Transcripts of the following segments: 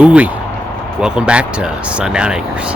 Ooh-wee. Welcome back to Sundown Acres.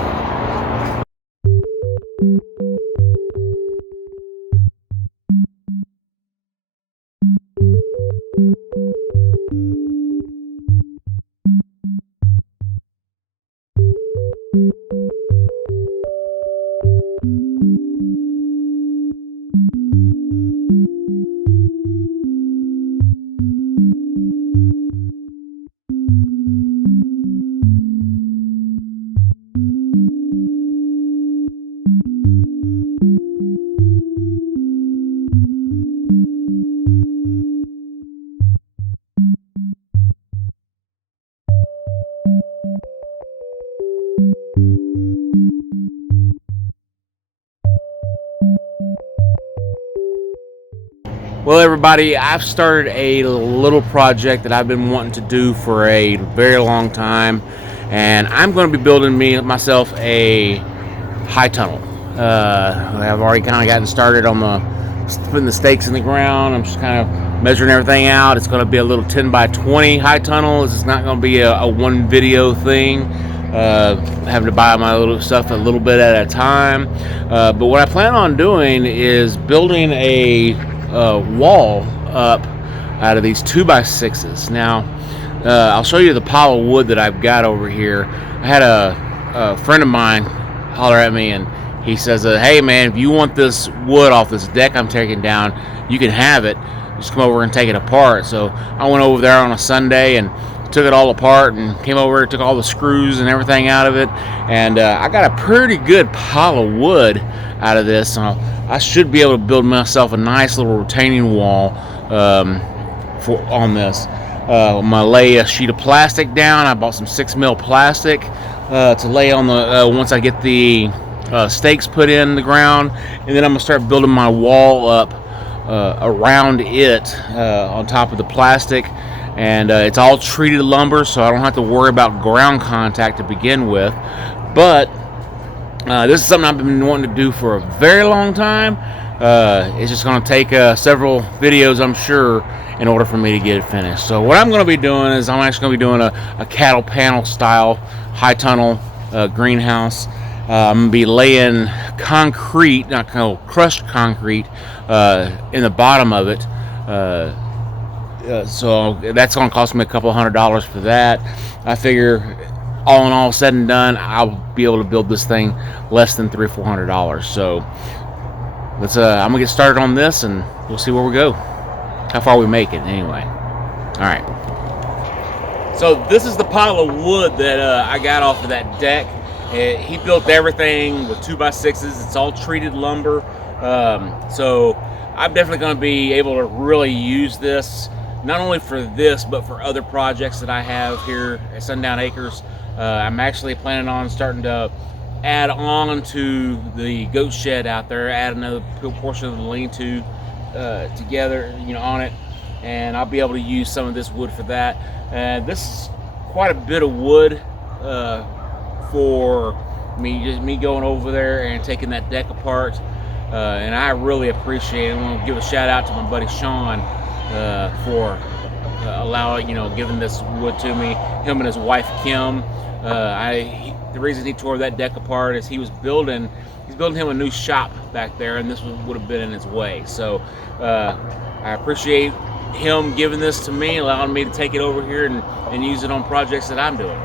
Well, everybody, I've started a little project that I've been wanting to do for a very long time, and I'm going to be building myself a high tunnel. I've already kind of gotten started on putting the stakes in the ground. I'm just kind of measuring everything out. It's going to be a little 10 by 20 high tunnel. This is not going to be a one video thing. Having to buy my little stuff a little bit at a time. But what I plan on doing is building a wall up out of these 2x6s. Now, I'll show you the pile of wood that I've got over here. I had a friend of mine holler at me, and he says, hey man, if you want this wood off this deck I'm taking down, you can have it. Just come over and take it apart. So I went over there on a Sunday and took it all apart and came over, took all the screws and everything out of it, and I got a pretty good pile of wood out of this. So I should be able to build myself a nice little retaining wall on this. I'm gonna lay a sheet of plastic down. I bought some 6mm plastic to lay on the once I get the stakes put in the ground, and then I'm gonna start building my wall up around it on top of the plastic. And it's all treated lumber, so I don't have to worry about ground contact to begin with. But this is something I've been wanting to do for a very long time. It's just going to take several videos, I'm sure, in order for me to get it finished. So what I'm going to be doing is I'm actually going to be doing a cattle panel style high tunnel greenhouse. I'm going to be laying concrete, not crushed concrete, in the bottom of it. So that's going to cost me a couple $100 for that. I figure all in all said and done, I'll be able to build this thing less than $300 or $400. So let's I'm gonna get started on this, and we'll see where we go, how far we make it anyway. All right, so this is the pile of wood that I got off of that deck. He built everything with 2x6s. It's all treated lumber. So I'm definitely going to be able to really use this, not only for this, but for other projects that I have here at Sundown Acres. I'm actually planning on starting to add on to the goat shed out there, add another portion of the lean-to together, on it, and I'll be able to use some of this wood for that. And this is quite a bit of wood for me going over there and taking that deck apart. And I really appreciate it. I want to give a shout out to my buddy Sean for allowing, giving this wood to me. Him and his wife Kim. The reason he tore that deck apart is he's building him a new shop back there, and this would have been in his way. So I appreciate him giving this to me, allowing me to take it over here and use it on projects that I'm doing.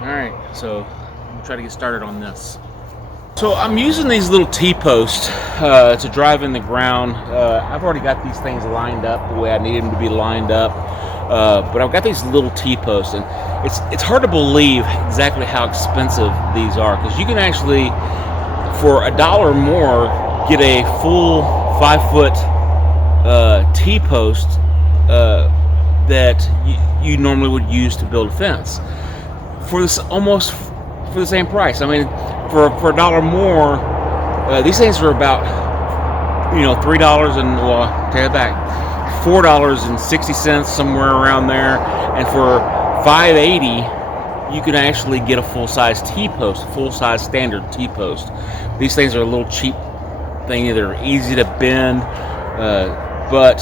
All right, so I'm try to get started on this. So I'm using these little T-posts to drive in the ground. I've already got these things lined up the way I need them to be lined up, but I've got these little T-posts, and it's hard to believe exactly how expensive these are, because you can actually, for $1 more, get a full 5-foot T-post that you normally would use to build a fence for this, almost for the same price. I mean, for $1 more, these things are about $3 and, well, take it back, $4.60, somewhere around there. And for $5.80, you can actually get a full-size T-post, full-size standard T-post. These things are a little cheap thing. They're easy to bend, but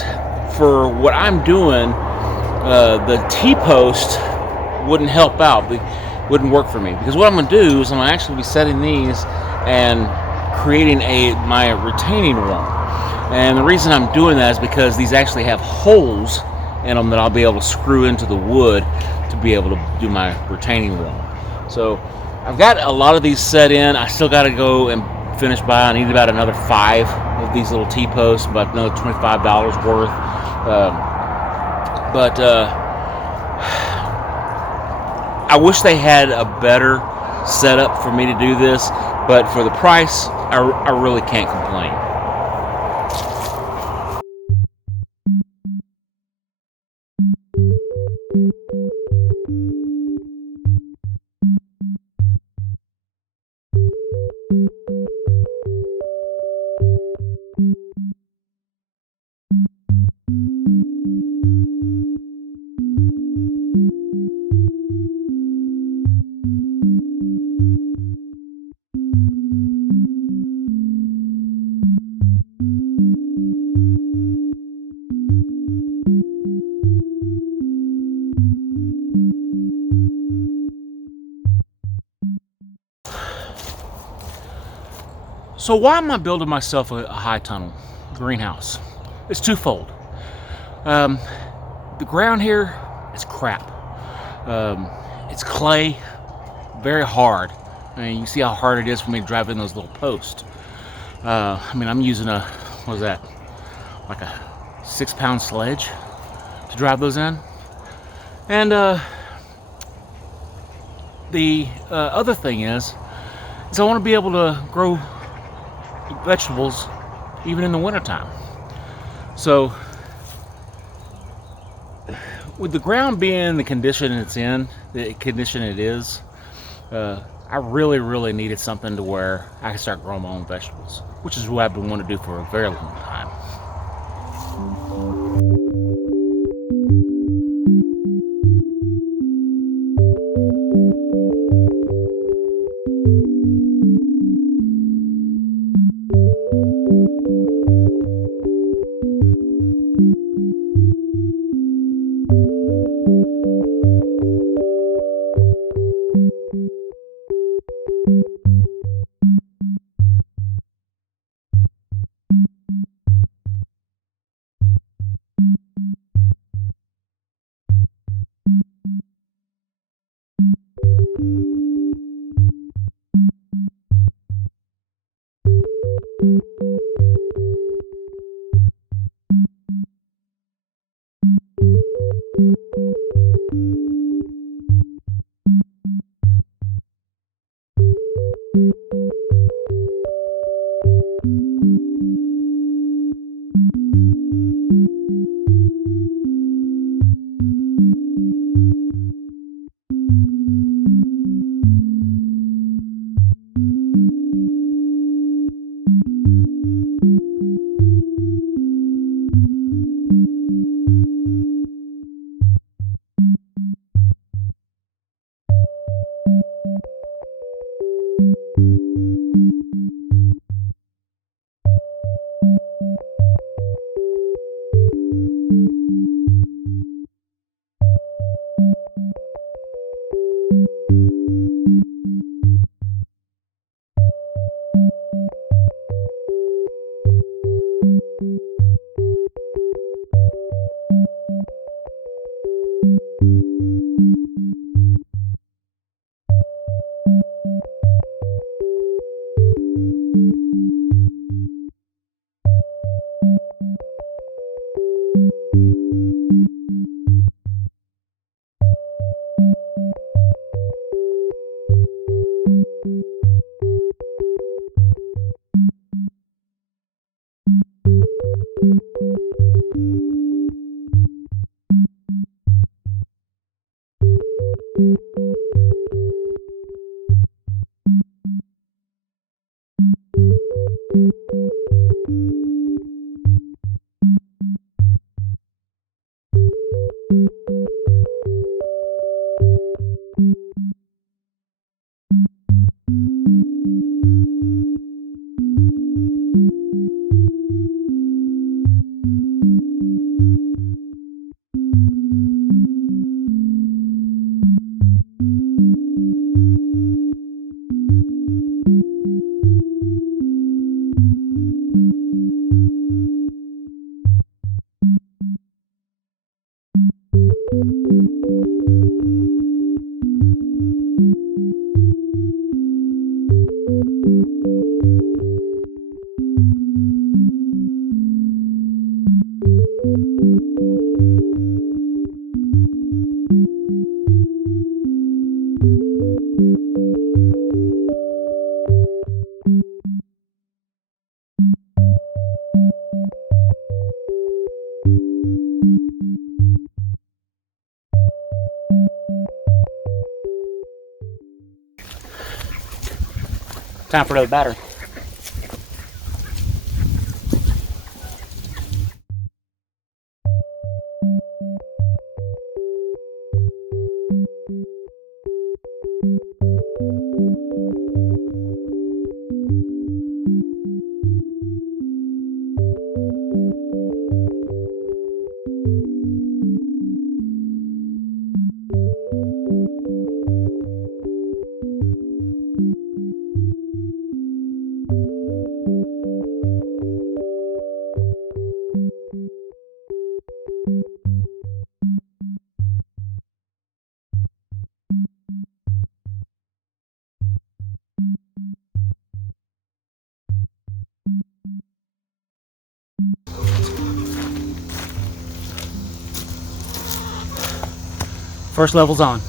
for what I'm doing, the T-post wouldn't help out, wouldn't work for me. Because what I'm going to do is I'm going to actually be setting these and creating my retaining wall. And the reason I'm doing that is because these actually have holes in them that I'll be able to screw into the wood to be able to do my retaining wall. So I've got a lot of these set in. I still got to go and finish by. I need about another 5 of these little T-posts, about another $25 worth. But I wish they had a better setup for me to do this, but for the price, I really can't complain. So why am I building myself a high tunnel greenhouse? It's twofold. The ground here is crap. It's clay, very hard. I mean, you see how hard it is for me to drive in those little posts. I mean, I'm using like a 6-pound sledge to drive those in. And the other thing is I want to be able to grow vegetables even in the wintertime. So with the ground being the condition it's in, the condition it is, I really needed something to where I can start growing my own vegetables, which is what I've been wanting to do for a very long time. Time for another batter. First level's on.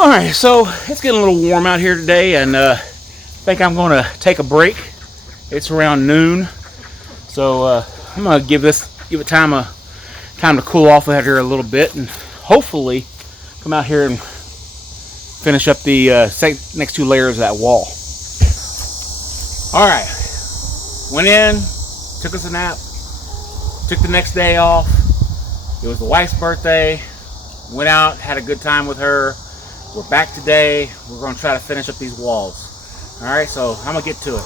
All right, so it's getting a little warm out here today, and I think I'm going to take a break. It's around noon, so I'm going to give it time to cool off out here a little bit, and hopefully come out here and finish up the next two layers of that wall. All right, went in, took us a nap, took the next day off. It was the wife's birthday. Went out, had a good time with her. We're back today. We're going to try to finish up these walls. All right, so I'm going to get to it.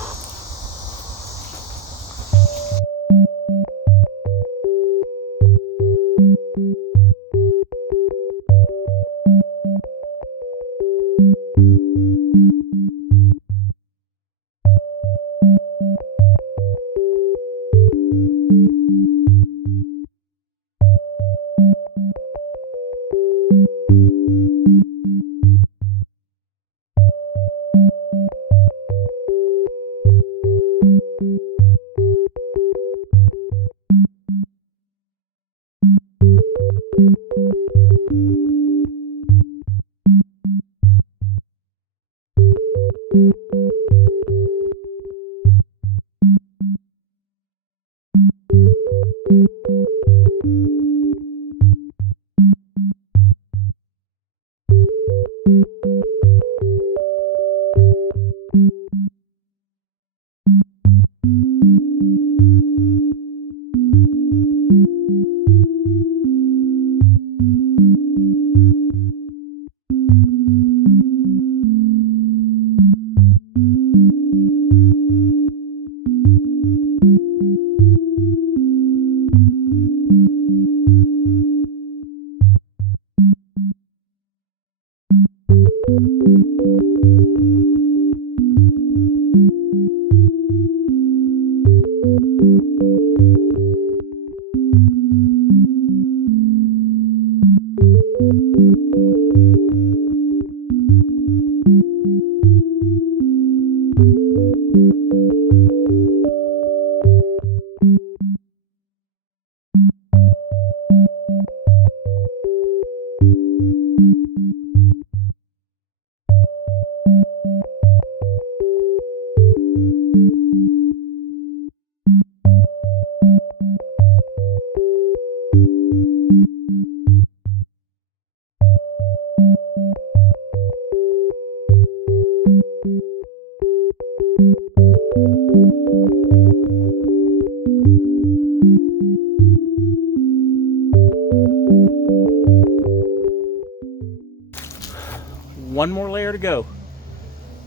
One more layer to go,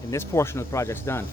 and this portion of the project's done.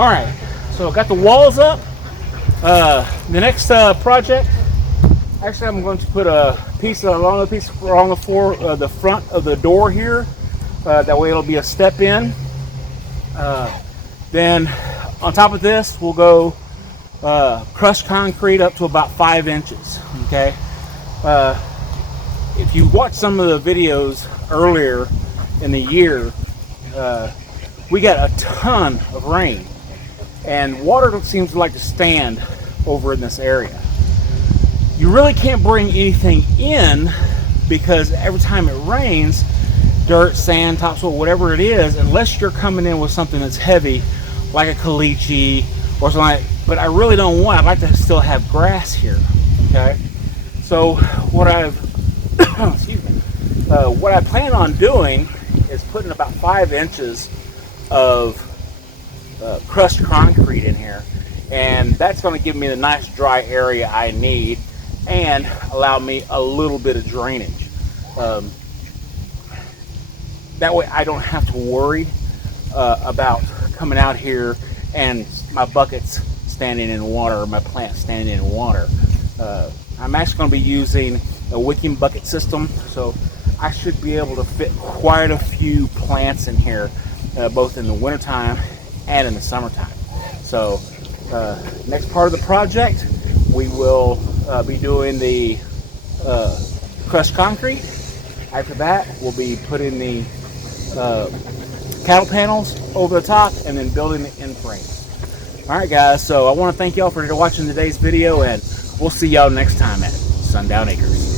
All right, so got the walls up. The next project, actually, I'm going to put a piece along the floor, the front of the door here. That way, it'll be a step in. Then, on top of this, we'll go crushed concrete up to about 5 inches. Okay. If you watch some of the videos earlier in the year, we got a ton of rain, and water seems to like to stand over in this area. You really can't bring anything in because every time it rains, dirt, sand, topsoil, whatever it is, unless you're coming in with something that's heavy, like a caliche or something like. But I really don't want. I'd like to still have grass here. Okay, so what I've excuse me, what I plan on doing is putting about 5 inches of crushed concrete in here, and that's going to give me the nice dry area I need and allow me a little bit of drainage. That way I don't have to worry about coming out here and my buckets standing in water or my plants standing in water. I'm actually going to be using a wicking bucket system, so I should be able to fit quite a few plants in here, both in the wintertime and in the summertime. So next part of the project, we will be doing the crushed concrete. After that, we'll be putting the cattle panels over the top and then building the end frame. All right, guys, so I want to thank y'all for watching today's video, and we'll see y'all next time at Sundown Acres.